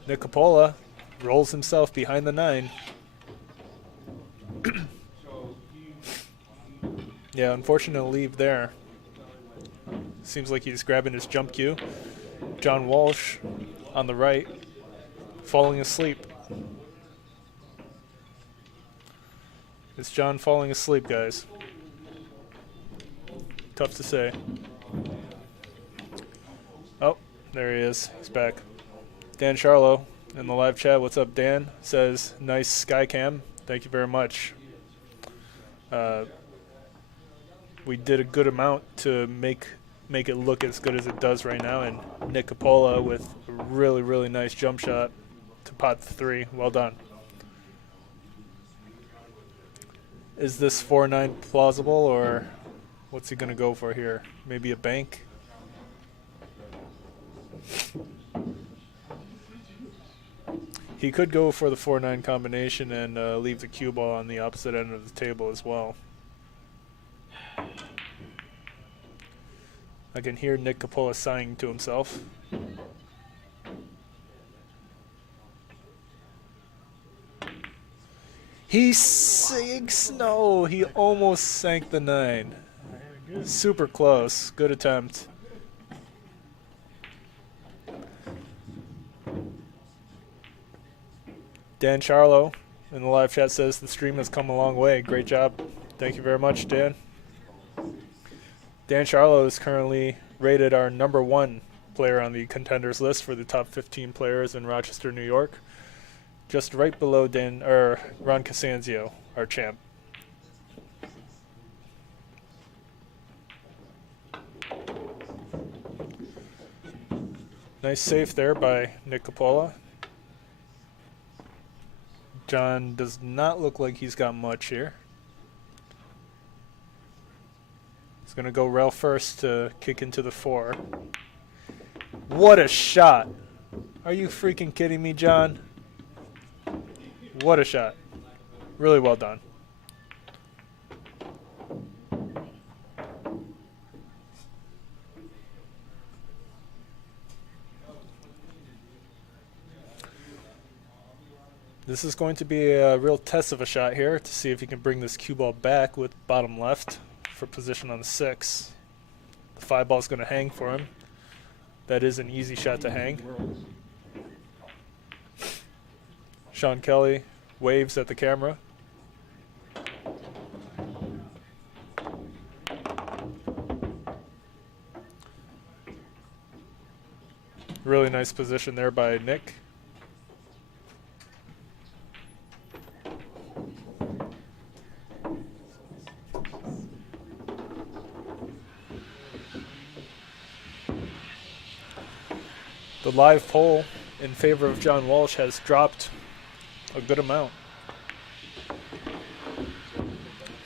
Nick Coppola rolls himself behind the 9. Yeah, unfortunate leave there. Seems like he's grabbing his jump cue. John Walsh on the right, falling asleep. It's John falling asleep, guys. Tough to say. Oh, there he is. He's back. Dan Charlo in the live chat. What's up, Dan? Says, nice sky cam. Thank you very much. We did a good amount to make it look as good as it does right now, and Nick Coppola with a really, really nice jump shot to pot 3. Well done. Is this 4-9 plausible, or what's he going to go for here? Maybe a bank? He could go for the 4-9 combination and leave the cue ball on the opposite end of the table as well. I can hear Nick Coppola sighing to himself. He sinks. No, he almost sank the 9. Super close. Good attempt. Dan Charlo in the live chat says the stream has come a long way. Great job. Thank you very much, Dan. Dan Charlo is currently rated our #1 player on the contenders list for the top 15 players in Rochester, New York. Just right below Ron Costanzo, our champ. Nice save there by Nick Coppola. John does not look like he's got much here. He's going to go rail first to kick into the 4. What a shot. Are you freaking kidding me, John? What a shot. Really well done. This is going to be a real test of a shot here to see if he can bring this cue ball back with bottom left for position on the 6. The 5 ball is going to hang for him. That is an easy shot to hang. Sean Kelly waves at the camera. Really nice position there by Nick. The live poll in favor of John Walsh has dropped a good amount.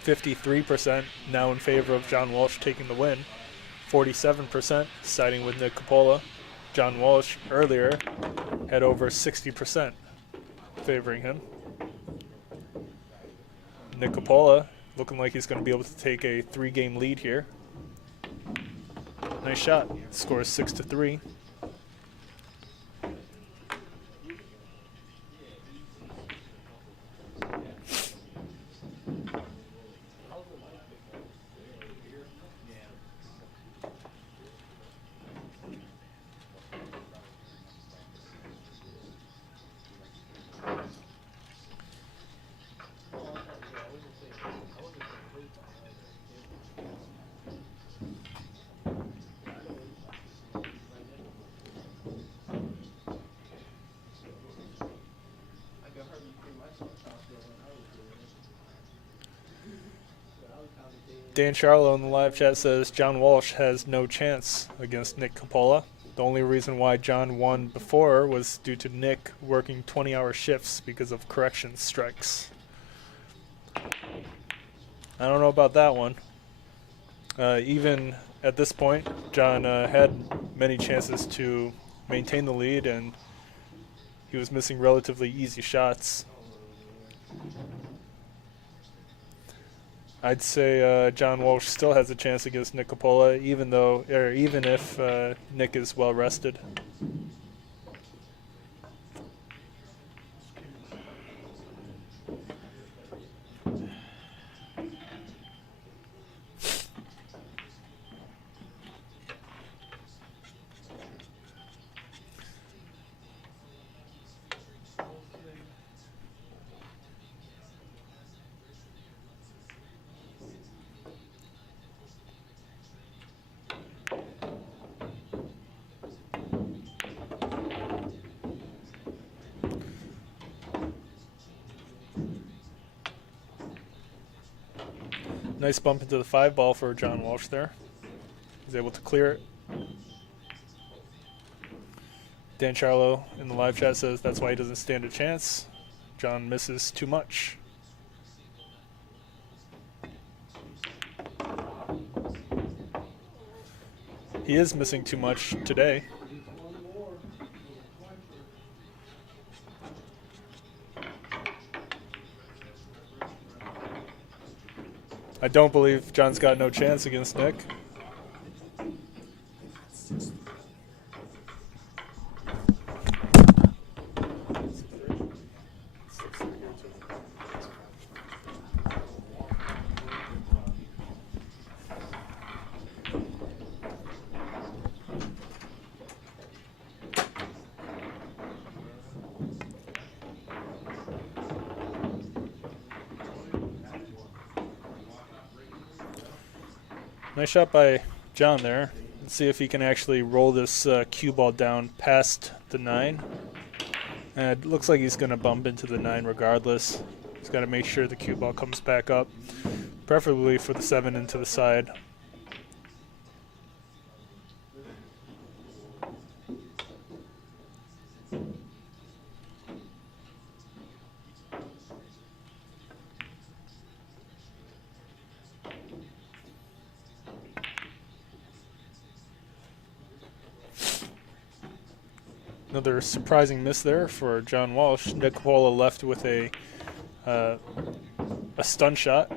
53% now in favor of John Walsh taking the win. 47% siding with Nick Coppola. John Walsh earlier had over 60% favoring him. Nick Coppola looking like he's going to be able to take a 3-game lead here. Nice shot. Scores 6-3. Dan Charlo in the live chat says John Walsh has no chance against Nick Coppola. The only reason why John won before was due to Nick working 20-hour shifts because of correction strikes. I don't know about that one. Even at this point, John had many chances to maintain the lead, and he was missing relatively easy shots. I'd say John Walsh still has a chance against Nick Coppola, even if Nick is well rested. Nice bump into the 5-ball for John Walsh there. He's able to clear it. Dan Charlo in the live chat says that's why he doesn't stand a chance. John misses too much. He is missing too much today. I don't believe John's got no chance against Nick. Nice shot by John there. Let's see if he can actually roll this cue ball down past the 9. And it looks like he's going to bump into the 9 regardless. He's got to make sure the cue ball comes back up, preferably for the 7 into the side. Another surprising miss there for John Walsh. Nick Coppola left with a stun shot.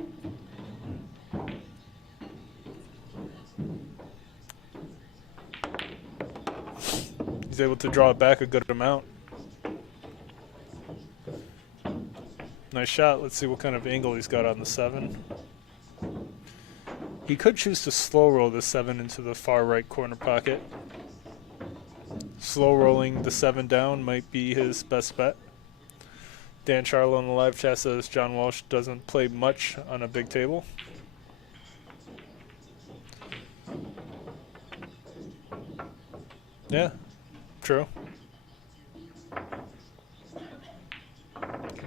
He's able to draw it back a good amount. Nice shot. Let's see what kind of angle he's got on the 7. He could choose to slow roll the 7 into the far right corner pocket. Slow rolling the 7 down might be his best bet. Dan Charlo in the live chat says John Walsh doesn't play much on a big table. Yeah, true.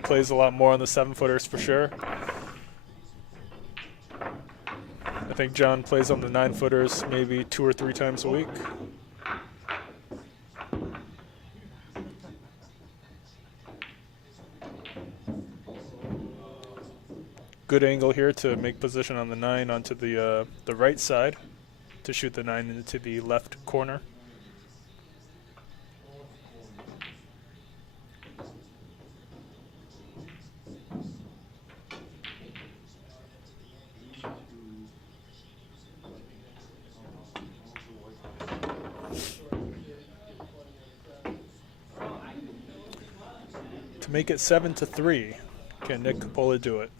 Plays a lot more on the 7-footers for sure. I think John plays on the 9-footers maybe 2 or 3 times a week. Good angle here to make position on the 9 onto the right side to shoot the 9 into the left corner. To make it 7-3, can Nick Coppola do it?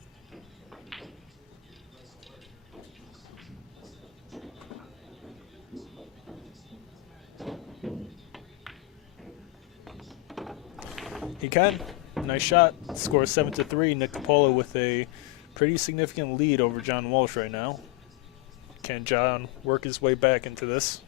He can. Nice shot. Scores 7-3. Nick Coppola with a pretty significant lead over John Walsh right now. Can John work his way back into this?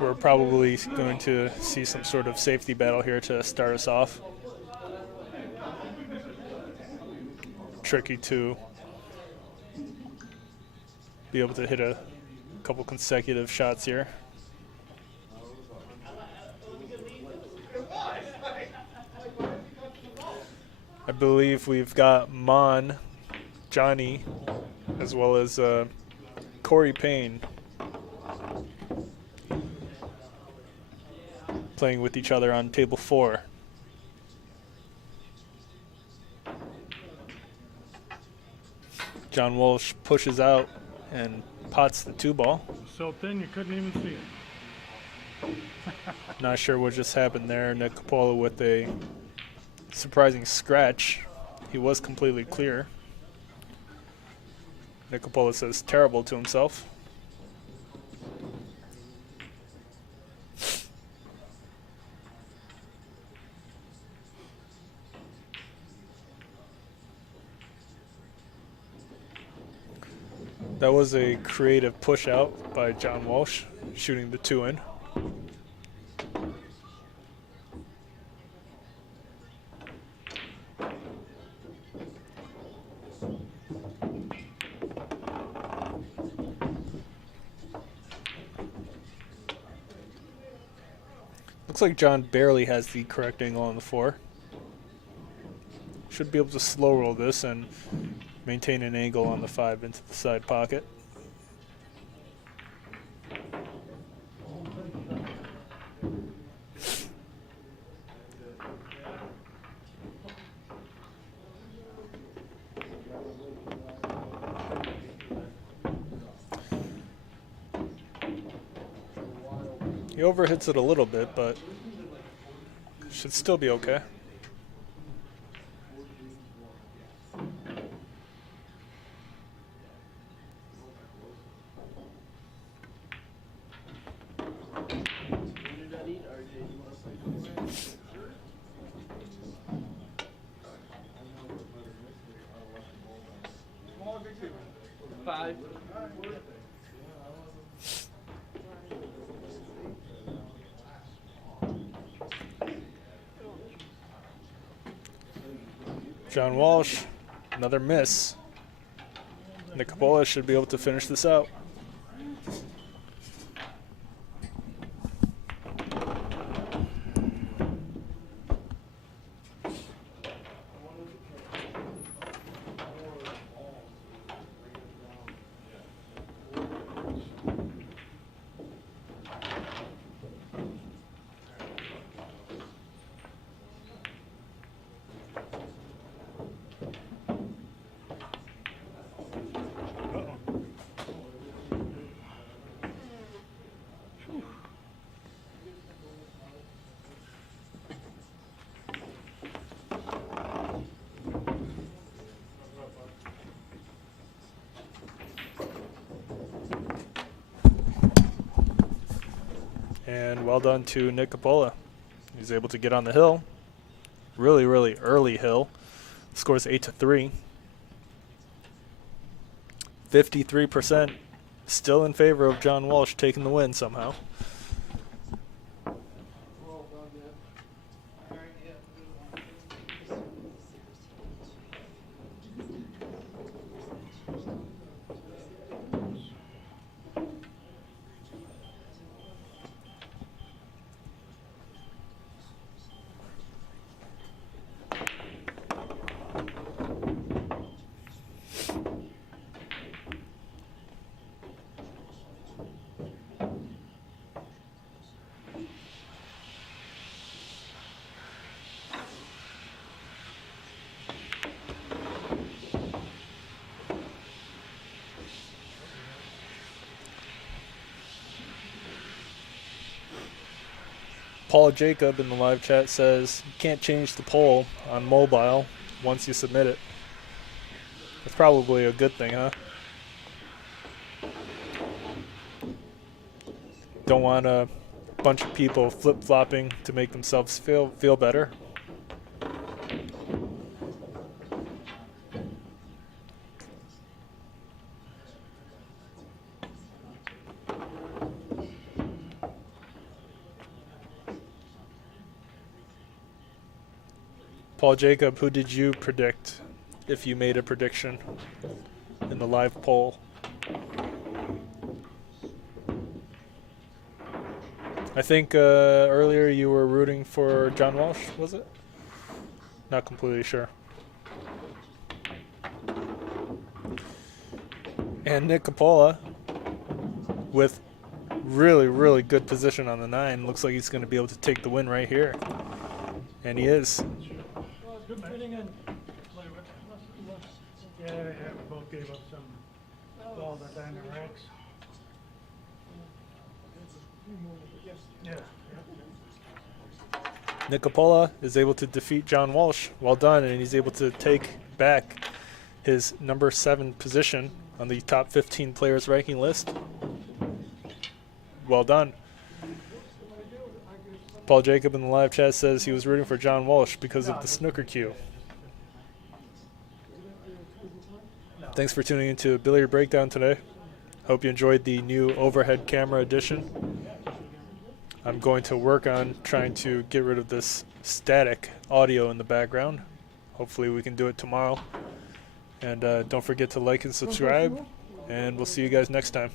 We're probably going to see some sort of safety battle here to start us off. Tricky to be able to hit a couple consecutive shots here. I believe we've got Mon, Johnny, as well as Cory Payne playing with each other on table 4. John Walsh pushes out and pots the 2-ball. So thin you couldn't even see it. Not sure what just happened there. Nick Coppola with a surprising scratch. He was completely clear. Nick Coppola says terrible to himself. That was a creative push out by John Walsh, shooting the 2 in. Looks like John barely has the correct angle on the 4. Should be able to slow roll this and maintain an angle on the 5 into the side pocket. He overhits it a little bit, but should still be okay. John Walsh, another miss. Nick Coppola should be able to finish this out. And well done to Nick Coppola. He's able to get on the hill. Really, really early hill. Scores 8-3. 53% still in favor of John Walsh taking the win somehow. Paul Jacob in the live chat says you can't change the poll on mobile once you submit it. That's probably a good thing, huh? Don't want a bunch of people flip-flopping to make themselves feel better. Paul Jacob, who did you predict if you made a prediction in the live poll? I think earlier you were rooting for John Walsh, was it? Not completely sure. And Nick Coppola, with really, really good position on the 9, looks like he's going to be able to take the win right here. And he is. Yeah, we both gave up some balls at the end of racks. Yeah. Nick Coppola is able to defeat John Walsh. Well done, and he's able to take back his number 7 position on the top 15 players ranking list. Well done. Paul Jacob in the live chat says he was rooting for John Walsh because of the snooker cue. Thanks for tuning into Billiard Breakdown today. Hope you enjoyed the new overhead camera edition. I'm going to work on trying to get rid of this static audio in the background. Hopefully we can do it tomorrow. And don't forget to like and subscribe, and we'll see you guys next time.